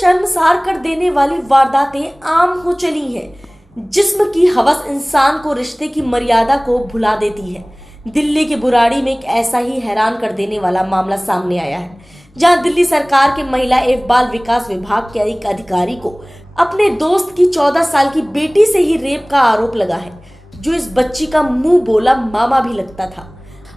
शर्मसार कर देने वाली वारदातें आम हो चली हैं। जिस्म की हवस इंसान को रिश्ते की मर्यादा को भुला देती है। दिल्ली के बुराड़ी में एक ऐसा ही हैरान कर देने वाला मामला सामने आया है, जहां दिल्ली सरकार के महिला एवं बाल विकास विभाग के एक अधिकारी को अपने दोस्त की 14 साल की बेटी से ही रेप का आरोप लगा है, जो इस बच्ची का मुंह बोला मामा भी लगता था।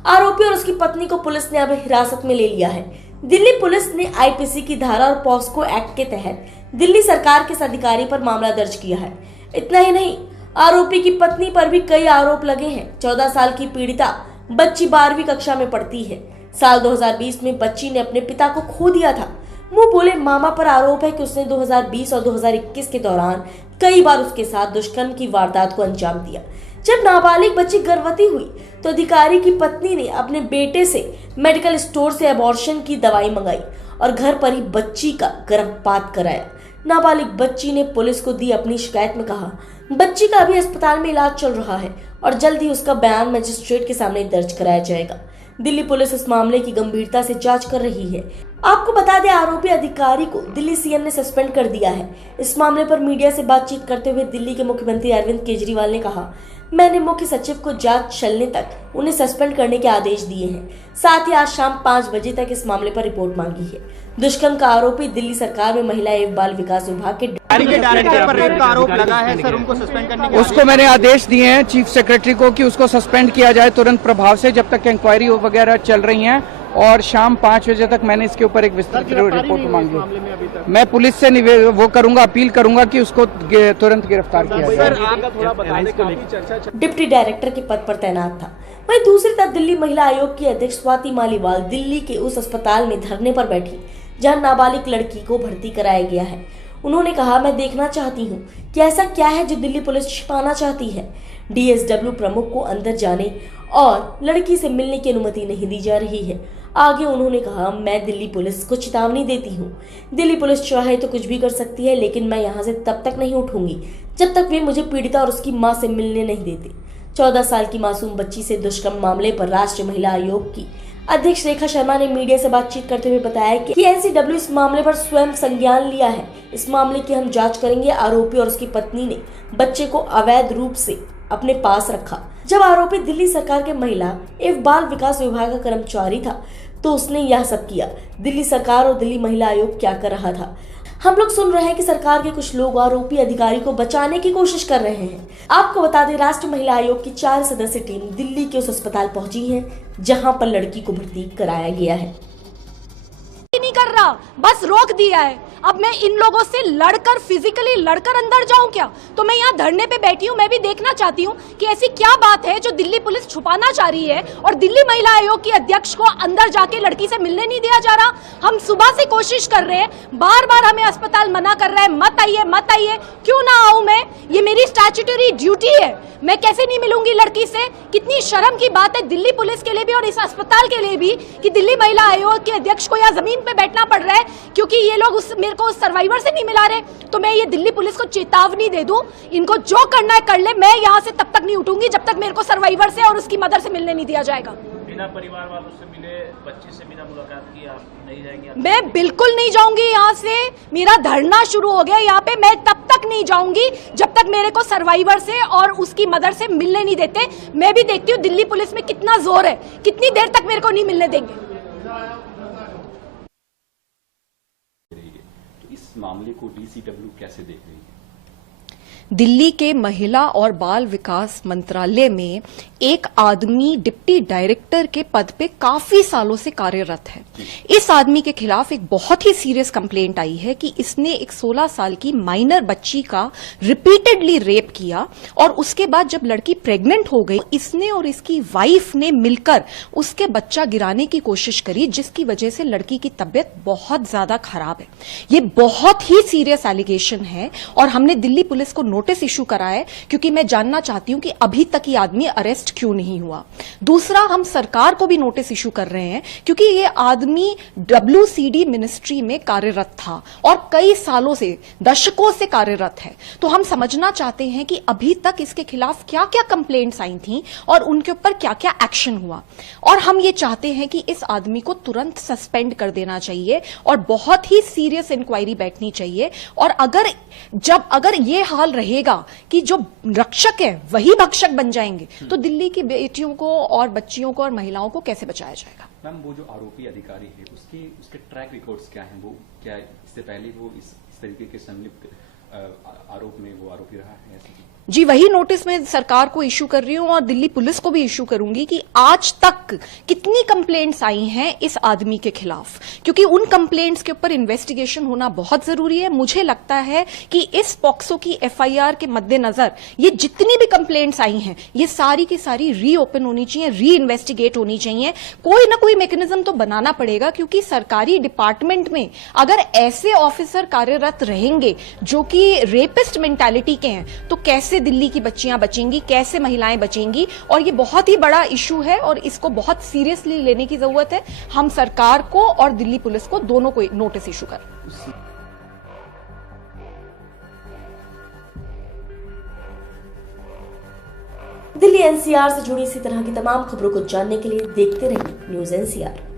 आरोपी और उसकी पत्नी को पुलिस ने अब हिरासत में ले लिया है। दिल्ली पुलिस ने आईपीसी की धारा और पॉक्सो एक्ट के तहत दिल्ली सरकार के इस अधिकारी पर मामला दर्ज किया है। इतना ही नहीं, आरोपी की पत्नी पर भी कई आरोप लगे हैं। 14 साल की पीड़िता बच्ची 12वीं कक्षा में पढ़ती है। साल 2020 में बच्ची ने अपने पिता को खो दिया था। मुंह बोले मामा पर आरोप है कि उसने 2020 और 2021 के दौरान कई बार उसके साथ दुष्कर्म की वारदात को अंजाम दिया। जब नाबालिग बच्ची गर्भवती हुई तो अधिकारी की पत्नी ने अपने बेटे से मेडिकल स्टोर से एबॉर्शन की दवाई मंगाई और घर पर ही बच्ची का गर्भपात कराया। नाबालिग बच्ची ने पुलिस को दी अपनी शिकायत में कहा, बच्ची का अभी अस्पताल में इलाज चल रहा है और जल्द ही उसका बयान मजिस्ट्रेट के सामने दर्ज कराया जाएगा। दिल्ली पुलिस इस मामले की गंभीरता से जांच कर रही है। आपको बता दें, आरोपी अधिकारी को दिल्ली सीएम ने सस्पेंड कर दिया है। इस मामले पर मीडिया से बातचीत करते हुए दिल्ली के मुख्यमंत्री अरविंद केजरीवाल ने कहा, मैंने मुख्य सचिव को जांच चलने तक उन्हें सस्पेंड करने के आदेश दिए हैं। साथ ही आज शाम 5 बजे तक इस मामले पर रिपोर्ट मांगी है। दुष्कर्म का आरोपी दिल्ली सरकार में महिला एवं बाल विकास विभाग के डायरेक्टर पर रेप का आरोप लगा है सर, उनको सस्पेंड करने के उसको मैंने आदेश दिए हैं चीफ सेक्रेटरी को कि उसको सस्पेंड किया जाए तुरंत प्रभाव से, जब तक इंक्वायरी वगैरह चल रही हैं। और शाम 5 बजे तक मैंने इसके ऊपर एक विस्तृत रिपोर्ट मांगी। मैं पुलिस से वो करूंगा, अपील करूंगा कि उसको तुरंत गिरफ्तार किया जाए। डिप्टी डायरेक्टर के पद पर तैनात था। वहीं दूसरी तरफ दिल्ली महिला आयोग की अध्यक्ष स्वाति मालीवाल दिल्ली के उस अस्पताल में धरने पर बैठी जहां नाबालिग लड़की को भर्ती कराया गया है। उन्होंने कहा, मैं देखना चाहती हूँ कि ऐसा क्या है जो दिल्ली पुलिस छिपाना चाहती है। डीएसडब्ल्यू प्रमुख को अंदर जाने और लड़की से मिलने की अनुमति नहीं दी जा रही है। आगे उन्होंने कहा, मैं दिल्ली पुलिस को चेतावनी देती हूँ, दिल्ली पुलिस चाहे तो कुछ भी कर सकती है, लेकिन मैं यहाँ से तब तक नहीं उठूंगी जब तक वे मुझे पीड़िता और उसकी माँ से मिलने नहीं देते। 14 साल की मासूम बच्ची से दुष्कर्म मामले पर राष्ट्रीय महिला आयोग की अध्यक्ष रेखा शर्मा ने मीडिया से बातचीत करते हुए बताया कि एनसीडब्ल्यू इस मामले पर स्वयं संज्ञान लिया है। इस मामले की हम जांच करेंगे। आरोपी और उसकी पत्नी ने बच्चे को अवैध रूप से अपने पास रखा। जब आरोपी दिल्ली सरकार के महिला एवं बाल विकास विभाग का कर्मचारी था तो उसने यह सब किया। दिल्ली सरकार और दिल्ली महिला आयोग क्या कर रहा था? हम लोग सुन रहे हैं कि सरकार के कुछ लोग आरोपी अधिकारी को बचाने की कोशिश कर रहे हैं। आपको बता दें, राष्ट्रीय महिला आयोग की 4 सदस्यीय टीम दिल्ली के उस अस्पताल पहुंची है जहां पर लड़की को भर्ती कराया गया है। नहीं कर रहा, बस रोक दिया है। अब मैं इन लोगों से लड़कर, फिजिकली लड़कर अंदर जाऊं क्या? तो मैं यहाँ धरने पे बैठी हूँ। मैं भी देखना चाहती हूँ कि ऐसी क्या बात है जो दिल्ली पुलिस छुपाना चाह रही है और दिल्ली महिला आयोग की अध्यक्ष को अंदर जाके लड़की से मिलने नहीं दिया जा रहा। हम सुबह से कोशिश कर रहे हैं, बार बार हमें अस्पताल मना कर रहा है, मत आइए मत आइए। क्यों ना आऊं मैं? ये मेरी स्टैट्यूटरी ड्यूटी है। मैं कैसे नहीं मिलूंगी लड़की से? कितनी शर्म की बात है दिल्ली पुलिस के लिए भी और इस अस्पताल के लिए भी कि दिल्ली महिला आयोग के अध्यक्ष को यहाँ जमीन पे बैठना पड़ रहा है क्योंकि ये लोग मेरे को सर्वाइवर से नहीं मिला रहे। तो मैं ये दिल्ली पुलिस को चेतावनी दे दूं, इनको जो करना है कर ले। मैं यहाँ से तब तक नहीं उठूंगी जब तक मेरे को सर्वाइवर से और उसकी मदर से मिलने नहीं दिया जाएगा। बिना परिवार वालों से मिले, बच्चे से बिना मुलाकात की आप नहीं जाएंगे? मैं बिल्कुल नहीं जाऊंगी यहाँ से। मेरा धरना शुरू हो गया यहाँ पे। मैं तब तक नहीं जाऊंगी जब तक मेरे को सर्वाइवर से और उसकी मदर से मिलने नहीं देते। मैं भी देखती हूँ दिल्ली पुलिस में कितना जोर है, कितनी देर तक मेरे को नहीं मिलने देंगे। इस मामले को डीसीडब्ल्यू कैसे देख रही है? दिल्ली के महिला और बाल विकास मंत्रालय में एक आदमी डिप्टी डायरेक्टर के पद पे काफी सालों से कार्यरत है। इस आदमी के खिलाफ एक बहुत ही सीरियस कंप्लेंट आई है कि इसने एक 16 साल की माइनर बच्ची का रिपीटेडली रेप किया और उसके बाद जब लड़की प्रेग्नेंट हो गई, इसने और इसकी वाइफ ने मिलकर उसके बच्चा गिराने की कोशिश करी, जिसकी वजह से लड़की की तबीयत बहुत ज्यादा खराब है। ये बहुत ही सीरियस एलिगेशन है और हमने दिल्ली पुलिस को नोटिस नोटिस इशू करा है क्योंकि मैं जानना चाहती हूं कि अभी तक ये आदमी अरेस्ट क्यों नहीं हुआ। दूसरा, हम सरकार को भी नोटिस इशू कर रहे हैं क्योंकि ये आदमी WCD मिनिस्ट्री में कार्यरत था और कई सालों से, दशकों से कार्यरत है। तो हम समझना चाहते हैं कि अभी तक इसके खिलाफ क्या क्या कंप्लेंट्स आई थी और उनके ऊपर क्या क्या एक्शन हुआ। और हम ये चाहते हैं कि इस आदमी को तुरंत सस्पेंड कर देना चाहिए और बहुत ही सीरियस इंक्वायरी बैठनी चाहिए। और अगर ये हाल रहेगा कि जो रक्षक है वही भक्षक बन जाएंगे तो दिल्ली की बेटियों को और बच्चियों को और महिलाओं को कैसे बचाया जाएगा। मैम, वो जो आरोपी अधिकारी है उसके ट्रैक रिकॉर्ड्स क्या हैं? वो क्या इससे पहले वो इस तरीके के संलिप्त आरोप में वो आरोपी रहा है? जी, वही नोटिस मैं सरकार को इशू कर रही हूं और दिल्ली पुलिस को भी इशू करूंगी कि आज तक कितनी कंप्लेंट्स आई हैं इस आदमी के खिलाफ, क्योंकि उन कंप्लेंट्स के ऊपर इन्वेस्टिगेशन होना बहुत जरूरी है। मुझे लगता है कि इस पॉक्सो की FIR के मद्देनजर ये जितनी भी कंप्लेंट्स आई हैं ये सारी की सारी रीओपन होनी चाहिए, री इन्वेस्टिगेट होनी चाहिए। कोई ना कोई मैकेनिज्म तो बनाना पड़ेगा, क्योंकि सरकारी डिपार्टमेंट में अगर ऐसे ऑफिसर कार्यरत रहेंगे जो कि रेपिस्ट मेंटालिटी के हैं तो कैसे दिल्ली की बच्चियां बचेंगी, कैसे महिलाएं बचेंगी। और ये बहुत ही बड़ा इशू है और इसको बहुत सीरियसली लेने की जरूरत है। हम सरकार को और दिल्ली पुलिस को दोनों को नोटिस इशू करें। दिल्ली NCR से जुड़ी इसी तरह की तमाम खबरों को जानने के लिए देखते रहिए न्यूज़ NCR।